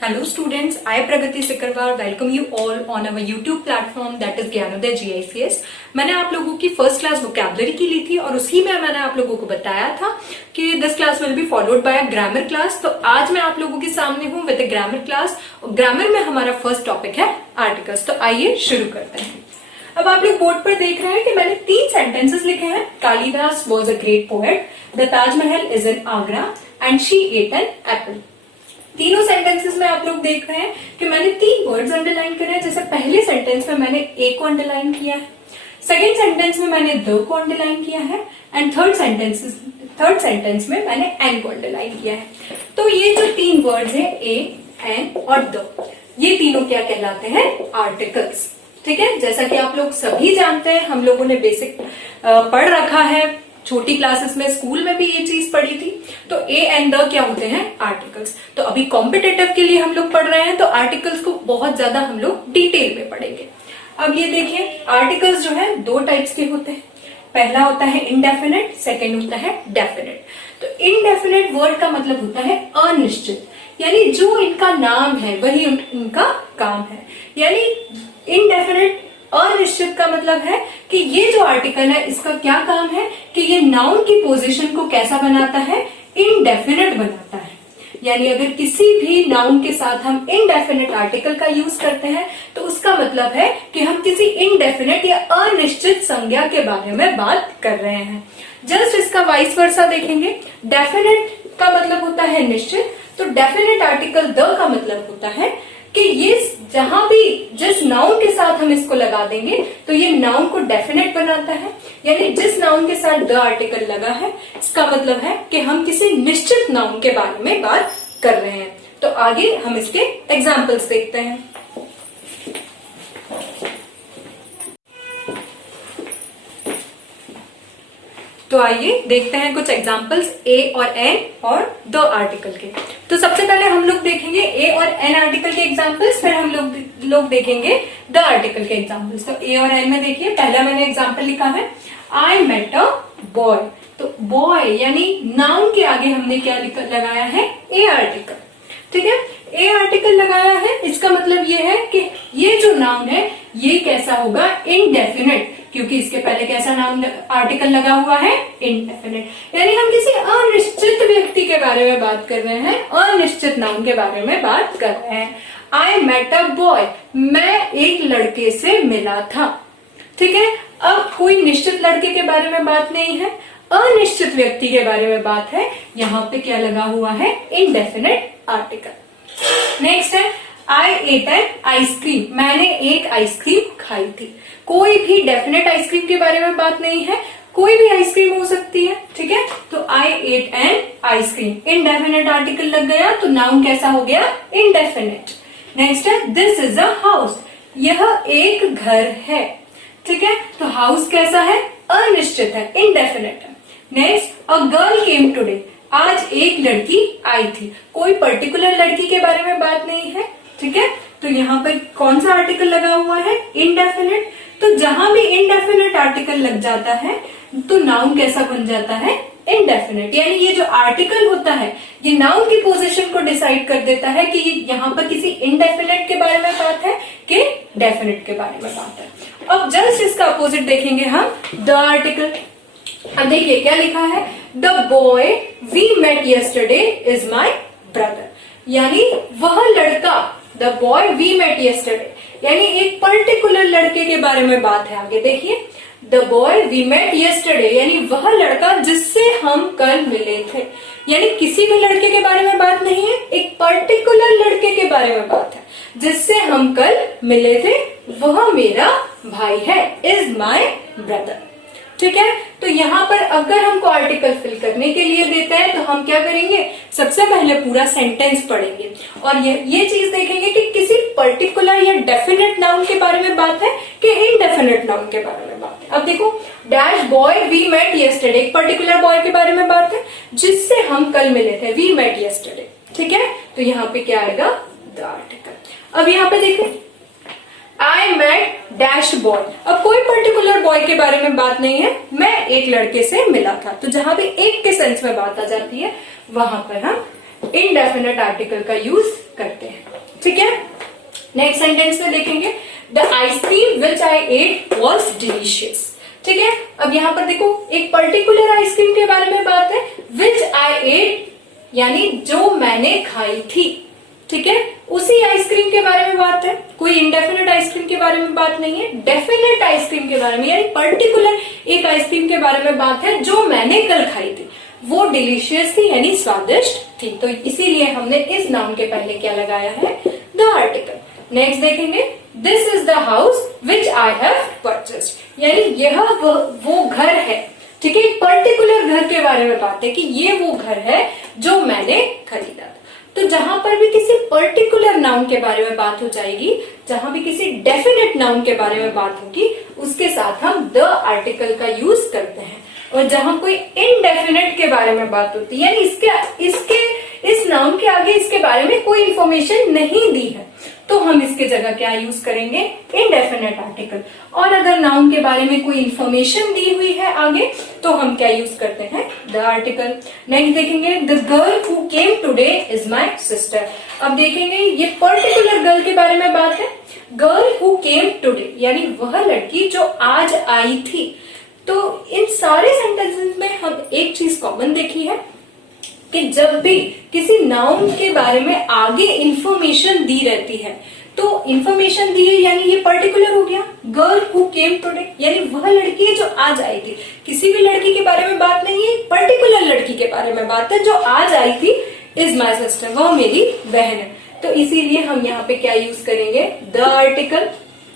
Hello students, I Pragati Sikarwar welcome you all on our YouTube platform that is Gyanodaya GICS। मैंने आप लोगों की first class vocabulary की ली थी और उसी में मैंने आप लोगों को बताया था कि this class will be followed by a grammar class. तो आज मैं आप लोगों के सामने हूँ विद ग्रामर क्लास। ग्रामर में हमारा फर्स्ट टॉपिक है आर्टिकल्स। तो आइए शुरू करते हैं। अब आप लोग बोर्ड पर देख रहे हैं कि मैंने 3 सेंटेंसेस लिखे हैं। Kalidas was a great poet, the Taj Mahal is in Agra and she ate an apple. तीनों सेंटेंसेस में आप लोग देख रहे हैं कि मैंने 3 वर्ड्स अंडरलाइन करे हैं। जैसे पहले सेंटेंस में मैंने ए को अंडरलाइन किया है, सेकेंड सेंटेंस में मैंने द को अंडरलाइन किया है एंड थर्ड सेंटेंस में मैंने एन को अंडरलाइन किया है। तो ये जो 3 वर्ड्स हैं ए, एन और द, ये तीनों क्या कहलाते हैं? आर्टिकल्स। ठीक है, जैसा कि आप लोग सभी जानते हैं, हम लोगों ने बेसिक पढ़ रखा है, छोटी क्लासेस में, स्कूल में भी ये चीज पढ़ी थी। तो ए एंड द क्या होते हैं? आर्टिकल्स। तो अभी कॉम्पिटिटिव के लिए हम लोग पढ़ रहे हैं तो आर्टिकल्स को बहुत ज्यादा हम लोग डिटेल में पढ़ेंगे। अब ये देखिए, आर्टिकल्स जो है 2 टाइप्स के होते हैं। पहला होता है इनडेफिनेट, सेकेंड होता है डेफिनेट। तो इनडेफिनेट वर्ड का मतलब होता है अनिश्चित, यानी जो इनका नाम है वही इनका काम है। यानी इनडेफिनेट अनिश्चित का मतलब है कि ये जो आर्टिकल है इसका क्या काम है कि ये नाउन की पोजीशन को कैसा बनाता है? इनडेफिनेट बनाता है। यानी अगर किसी भी नाउन के साथ हम इनडेफिनेट आर्टिकल का यूज करते हैं तो उसका मतलब है कि हम किसी इनडेफिनेट या अनिश्चित संज्ञा के बारे में बात कर रहे हैं। जस्ट इसका वाइस वर्सा देखेंगे। डेफिनेट का मतलब होता है निश्चित, तो डेफिनेट आर्टिकल द का मतलब होता है कि ये जहां भी जिस नाउन के साथ हम इसको लगा देंगे तो ये नाउन को डेफिनेट बनाता है। यानी जिस नाउन के साथ द आर्टिकल लगा है इसका मतलब है कि हम किसी निश्चित नाउन के बारे में बात कर रहे हैं। तो आगे हम इसके एग्जाम्पल्स देखते हैं। तो आइए देखते हैं कुछ एग्जाम्पल्स ए और एन और द आर्टिकल के। तो सबसे पहले हम लोग देखेंगे ए और एन आर्टिकल के एग्जाम्पल्स, फिर हम लोग देखेंगे द आर्टिकल के एग्जाम्पल्स। तो ए और एन में देखिए, पहला मैंने एग्जाम्पल लिखा है आई मेट अ बॉय। तो बॉय यानी नाउन के आगे हमने क्या लगाया है? ए आर्टिकल। ठीक है, ए आर्टिकल लगाया है, इसका मतलब ये है कि ये जो नाउन है ये कैसा होगा? इनडेफिनेट, क्योंकि इसके पहले कैसा नाउन आर्टिकल लगा हुआ है? इनडेफिनेट। यानी हम किसी अनिश्चित व्यक्ति के बारे में बात कर रहे हैं, अनिश्चित नाउन के बारे में बात कर रहे हैं। आई मेट अ बॉय, मैं एक लड़के से मिला था। ठीक है, अब कोई निश्चित लड़के के बारे में बात नहीं है, अनिश्चित व्यक्ति के बारे में बात है। यहाँ पे क्या लगा हुआ है? Indefinite article. नेक्स्ट है आई एट एन आइसक्रीम, मैंने एक आइसक्रीम खाई थी। कोई भी डेफिनेट आइसक्रीम के बारे में बात नहीं है, कोई भी आइसक्रीम हो सकती है। ठीक है, तो I ate an ice cream, indefinite article लग गया तो नाउन कैसा हो गया? इनडेफिनेट। नेक्स्ट है दिस इज अ हाउस, यह एक घर है। ठीक है, तो हाउस कैसा है? अनिश्चित है, इनडेफिनेट है। Next a girl came today, आज एक लड़की आई थी। कोई पर्टिकुलर लड़की के बारे में बात नहीं है। ठीक है, तो यहाँ पर कौन सा आर्टिकल लगा हुआ है? इनडेफिनेट। तो जहां भी इनडेफिनेट आर्टिकल लग जाता है तो नाउन कैसा बन जाता है? इनडेफिनेट। यानी ये जो आर्टिकल होता है ये नाउन की पोजीशन को डिसाइड कर देता है कि ये यहाँ पर किसी इनडेफिनेट के बारे में बात है कि डेफिनेट के बारे में बात है। अब जस्ट इसका अपोजिट देखेंगे हम, द आर्टिकल। अब देखिए क्या लिखा है? The boy we met yesterday is my brother, यानी वह लड़का, the boy we met yesterday, यानी एक पर्टिकुलर लड़के के बारे में बात है। आगे देखिए, the boy we met yesterday, यानी वह लड़का जिससे हम कल मिले थे। यानी किसी भी लड़के के बारे में बात नहीं है, एक पर्टिकुलर लड़के के बारे में बात है जिससे हम कल मिले थे, वह मेरा भाई है, इज माई ब्रदर। ठीक है, तो यहाँ पर अगर हमको आर्टिकल फिल करने के लिए देते हैं तो हम क्या करेंगे? सबसे पहले पूरा सेंटेंस पढ़ेंगे और ये चीज देखेंगे कि किसी पर्टिकुलर या डेफिनेट नाउन के बारे में बात है कि इनडेफिनेट नाउन के बारे में बात है। अब देखो, dash boy we met yesterday, एक पर्टिकुलर बॉय के बारे में बात है जिससे हम कल मिले थे, वी मेट यस्टरडे। ठीक है, तो यहाँ पे क्या आएगा? The article. अब यहाँ पे देखो, आई मेट डैश बॉय, अब कोई पर्टिकुलर बॉय के बारे में बात नहीं है, मैं एक लड़के से मिला था। तो जहां भी एक के सेंस में बात आ जाती है वहां पर हम इनडेफिनेट आर्टिकल का यूज करते हैं। ठीक है। नेक्स्ट सेंटेंस में देखेंगे the ice cream which I ate was delicious. ठीक है, अब यहाँ पर देखो एक पर्टिकुलर आइसक्रीम के बारे में बात है, विच आई एट यानी जो मैंने खाई थी। ठीक है, उसी आइसक्रीम के बारे में बात है, कोई इंडेफिनिट आइसक्रीम के बारे में बात नहीं है, डेफिनेट आइसक्रीम के बारे में यानी पर्टिकुलर एक आइसक्रीम के बारे में बात है जो मैंने कल खाई थी, वो डिलीशियस थी यानी स्वादिष्ट थी। तो इसीलिए हमने इस नाउन के पहले क्या लगाया है, द आर्टिकल। नेक्स्ट देखेंगे this is the house which I have purchased यानी यह वो घर है। ठीक है, एक पर्टिकुलर घर के बारे में बात है कि ये वो घर है जो मैंने खरीदा था। तो जहां पर भी किसी पर्टिकुलर नाउन के बारे में बात हो जाएगी, जहां भी किसी डेफिनेट नाउन के बारे में बात होगी, उसके साथ हम द आर्टिकल का यूज करते हैं। और जहां कोई इनडेफिनेट के बारे में बात होती है यानी इस नाउन के आगे इसके बारे में कोई इंफॉर्मेशन नहीं दी है, तो हम इसके जगह क्या यूज करेंगे, इनडेफिनेट आर्टिकल। और अगर नाउन के बारे में कोई इंफॉर्मेशन दी हुई है आगे, तो हम क्या यूज करते हैं, द आर्टिकल। नेक्स्ट देखेंगे the girl who came today is my sister. अब देखेंगे ये पर्टिकुलर गर्ल के बारे में बात है, गर्ल हु केम टुडे यानी वह लड़की जो आज आई थी। तो इन सारे सेंटेंसेस में हम एक चीज कॉमन देखी है कि जब भी किसी नाउन के बारे में आगे इंफॉर्मेशन दी रहती है, तो इंफॉर्मेशन दी है यानी ये पर्टिकुलर हो गया, गर्ल हु केम टुडे यानी वह लड़की जो आज आई थी। किसी भी लड़की के बारे में बात नहीं है, पर्टिकुलर लड़की के बारे में बात है जो आज आई थी, इज माई सिस्टर वह मेरी बहन है। तो इसीलिए हम यहाँ पे क्या यूज करेंगे, द आर्टिकल।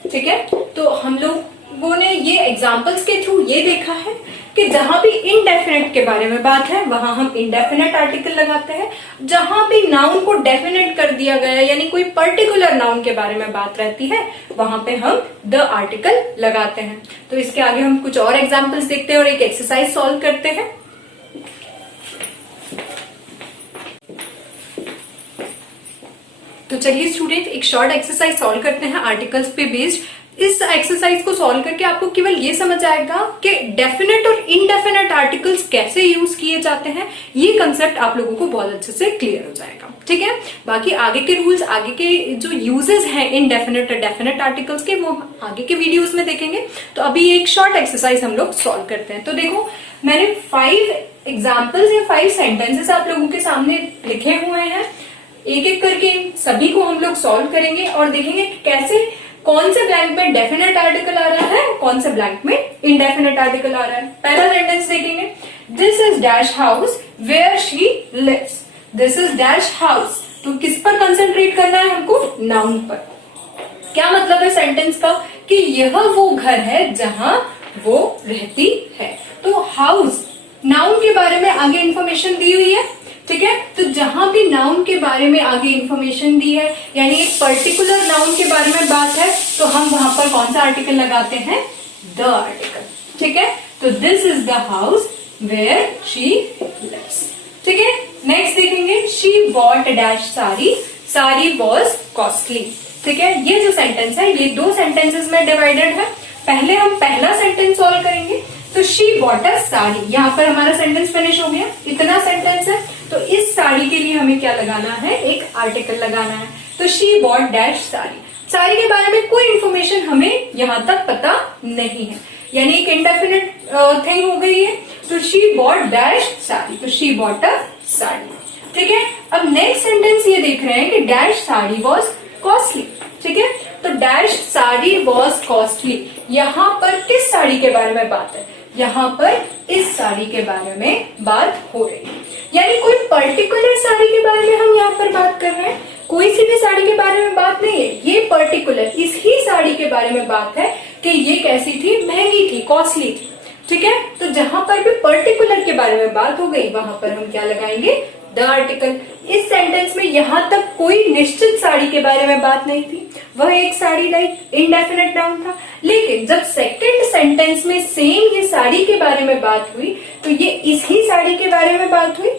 ठीक है, तो हम लोगों ने ये एग्जाम्पल्स के थ्रू ये देखा है कि जहां भी इनडेफिनेट के बारे में बात है वहां हम इनडेफिनेट आर्टिकल लगाते हैं, जहां भी नाउन को डेफिनेट कर दिया गया है यानी कोई पर्टिकुलर नाउन के बारे में बात रहती है, वहां पे हम द आर्टिकल लगाते हैं। तो इसके आगे हम कुछ और एग्जाम्पल्स देखते हैं और एक एक्सरसाइज सॉल्व करते हैं। तो चलिए स्टूडेंट एक शॉर्ट एक्सरसाइज सॉल्व करते हैं आर्टिकल्स पे बेस्ड। इस एक्सरसाइज को सॉल्व करके आपको केवल ये समझ आएगा कि डेफिनेट और इनडेफिनेट आर्टिकल्स कैसे यूज किए जाते हैं, ये कंसेप्ट आप लोगों को बहुत अच्छे से क्लियर हो जाएगा। ठीक है, बाकी आगे के रूल्स, आगे के जो यूजेस हैं इनडेफिनेट और डेफिनेट आर्टिकल्स के, वो आगे के वीडियोस में देखेंगे। तो अभी एक शॉर्ट एक्सरसाइज हम लोग सॉल्व करते हैं। तो देखो मैंने 5 एग्जाम्पल्स या 5 सेंटेंसेस आप लोगों के सामने लिखे हुए हैं, एक एक करके सभी को हम लोग सॉल्व करेंगे और देखेंगे कैसे कौन से ब्लैंक में डेफिनेट आर्टिकल आ रहा है, कौन से ब्लैंक में इनडेफिनेट आर्टिकल आ रहा है। पहला सेंटेंस देखेंगे this is dash house where she lives. This is dash house, तो किस पर कंसंट्रेट करना है हमको, नाउन पर। क्या मतलब है सेंटेंस का, कि यह वो घर है जहां वो रहती है। तो हाउस नाउन के बारे में आगे इंफॉर्मेशन दी हुई है। ठीक है, तो जहां भी नाउन के बारे में आगे इंफॉर्मेशन दी है यानी एक पर्टिकुलर नाउन के बारे में बात है, तो हम वहां पर कौन सा आर्टिकल लगाते हैं, द आर्टिकल। ठीक है, तो this is the house where she lives. ठीक है, नेक्स्ट देखेंगे she bought dash sari, sari was costly. ठीक है, ये जो सेंटेंस है ये 2 सेंटेंसेस में डिवाइडेड है। पहले हम पहला सेंटेंस सॉल्व करेंगे। तो शी बॉट अ साड़ी, यहाँ पर हमारा सेंटेंस फिनिश हो गया, इतना सेंटेंस है। तो इस साड़ी के लिए हमें क्या लगाना है, एक आर्टिकल लगाना है। तो she bought dash sari, sari के बारे में कोई इंफॉर्मेशन हमें यहाँ तक पता नहीं है यानी एक इंडेफिनिट थिंग हो गई है। तो शी बॉट डैश साड़ी, तो शी बॉट अ साड़ी। ठीक है, अब नेक्स्ट सेंटेंस ये देख रहे हैं कि डैश साड़ी वॉज कॉस्टली। ठीक है, तो डैश साड़ी वॉज कॉस्टली, यहाँ पर किस साड़ी के बारे में बात है, यहाँ पर इस साड़ी के बारे में बात हो रही है यानी कोई पर्टिकुलर साड़ी के बारे में हम यहाँ पर बात कर रहे हैं, कोई सी भी साड़ी के बारे में बात नहीं है, ये पर्टिकुलर इस ही साड़ी के बारे में बात है कि ये कैसी थी, महंगी थी, कॉस्टली थी। ठीक है, तो जहां पर भी पर्टिकुलर के बारे में बात हो गई वहां पर हम क्या लगाएंगे, द आर्टिकल। इस सेंटेंस में यहाँ तक कोई निश्चित साड़ी के बारे में बात नहीं थी, वह एक साड़ी लाइक इनडेफिनेट नाउन था। लेकिन जब सेकंड सेंटेंस में सेम ये साड़ी के बारे में बात हुई, तो ये इसी साड़ी के बारे में बात हुई,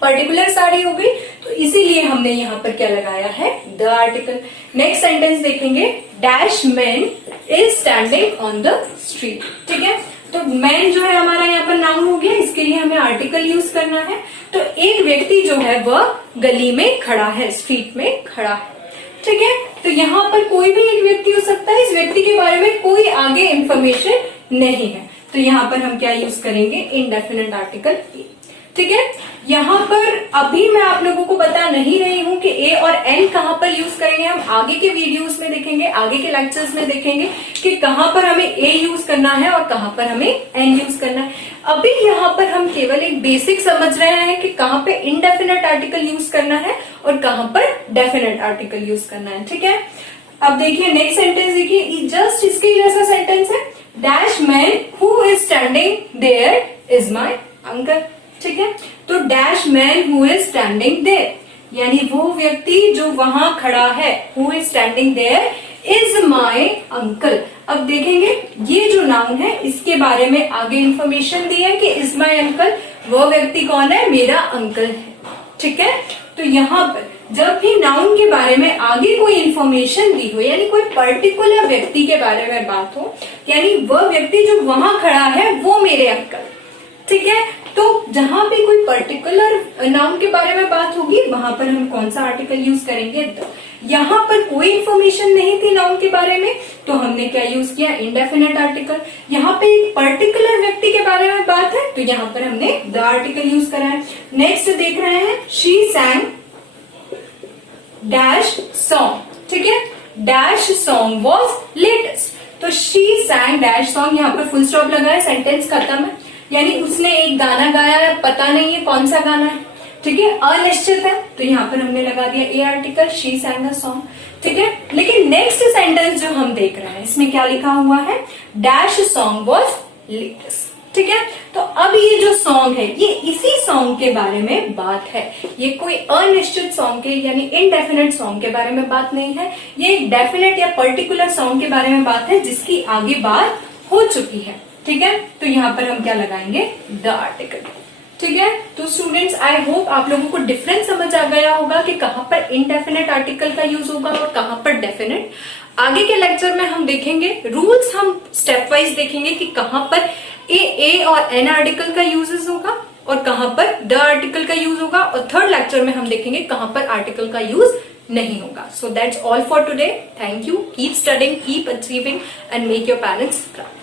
पर्टिकुलर साड़ी हो गई। तो इसीलिए हमने यहाँ पर क्या लगाया है, द आर्टिकल। नेक्स्ट सेंटेंस देखेंगे dash man is standing on the street. ठीक है, तो मैन जो है हमारा यहाँ पर नाउन हो गया, इसके लिए हमें आर्टिकल यूज करना है। तो एक व्यक्ति जो है वह गली में खड़ा है, स्ट्रीट में खड़ा है। ठीक है। तो यहाँ पर कोई भी एक व्यक्ति हो सकता है, इस व्यक्ति के बारे में कोई आगे इंफॉर्मेशन नहीं है, तो यहाँ पर हम क्या यूज करेंगे, इनडेफिनेट आर्टिकल ए। ठीक है। यहाँ पर अभी मैं आप लोगों को बता नहीं रही हूँ कि ए और एन कहाँ पर यूज करेंगे, हम आगे के वीडियोस में देखेंगे, आगे के लेक्चर्स में देखेंगे कि कहाँ पर हमें ए यूज करना है और कहाँ पर हमें एन यूज करना है। अभी यहाँ पर हम केवल एक बेसिक समझ रहे हैं कि कहाँ पे इनडेफिनेट आर्टिकल यूज करना है और कहाँ पर डेफिनेट आर्टिकल यूज करना है। ठीक है। अब देखिए नेक्स्ट सेंटेंस, देखिए जस्ट इसके जैसा सेंटेंस है, dash man who is standing there is my uncle. ठीक है। तो dash man who is standing there, यानी वो व्यक्ति जो वहां खड़ा है, who is standing there is my uncle. अब देखेंगे ये जो नाउन है इसके बारे में आगे इंफॉर्मेशन दी है कि इज माई अंकल, वो व्यक्ति कौन है, मेरा अंकल है। ठीक है। तो यहाँ पर जब भी नाउन के बारे में आगे कोई इंफॉर्मेशन दी हो, यानी कोई पर्टिकुलर व्यक्ति के बारे में बात हो, यानी वह व्यक्ति जो वहां खड़ा है वो मेरे अंकल। ठीक है। तो जहां भी कोई पर्टिकुलर नाउन के बारे में बात होगी वहां पर हम कौन सा आर्टिकल यूज करेंगे, द। यहाँ पर कोई इंफॉर्मेशन नहीं थी नाउन के बारे में, तो हमने क्या यूज किया, इनडेफिनेट आर्टिकल। यहाँ पे एक पर्टिकुलर व्यक्ति के बारे में बात है तो यहाँ पर हमने द आर्टिकल यूज करा है। नेक्स्ट देख रहे हैं, शी सैंग डैश सॉन्ग। ठीक है। डैश सॉन्ग वॉज लेटेस्ट, तो शी सैंग डैश सॉन्ग, यहाँ पर फुल स्टॉप लगा है, सेंटेंस खत्म है, यानी उसने एक गाना गाया है, पता नहीं है कौन सा गाना है। ठीक है। अनिश्चित है, तो यहाँ पर हमने लगा दिया a article, she sang a song. ठीक है। लेकिन नेक्स्ट सेंटेंस जो हम देख रहे हैं इसमें क्या लिखा हुआ है, डैश सॉन्ग वॉज लेटेस्ट। ठीक है। तो अब ये जो सॉन्ग है ये इसी सॉन्ग के बारे में बात है, ये कोई अनिश्चित सॉन्ग के यानी इनडेफिनेट सॉन्ग के बारे में बात नहीं है, ये एक डेफिनेट या पर्टिकुलर सॉन्ग के बारे में बात है जिसकी आगे बात हो चुकी है। ठीक है। तो यहाँ पर हम क्या लगाएंगे, द आर्टिकल। ठीक है। तो स्टूडेंट्स आई होप आप लोगों को डिफरेंस समझ आ गया होगा कि कहाँ पर इनडेफिनेट आर्टिकल का यूज होगा और कहाँ पर डेफिनेट। आगे के लेक्चर में हम देखेंगे रूल्स, हम स्टेप वाइज देखेंगे कि कहाँ पर ए और एन आर्टिकल का यूजेस होगा और कहाँ पर द आर्टिकल का यूज होगा, और थर्ड लेक्चर में हम देखेंगे कहाँ पर आर्टिकल का यूज नहीं होगा। So that's all for today. Thank you. Keep studying, keep achieving and make your parents proud.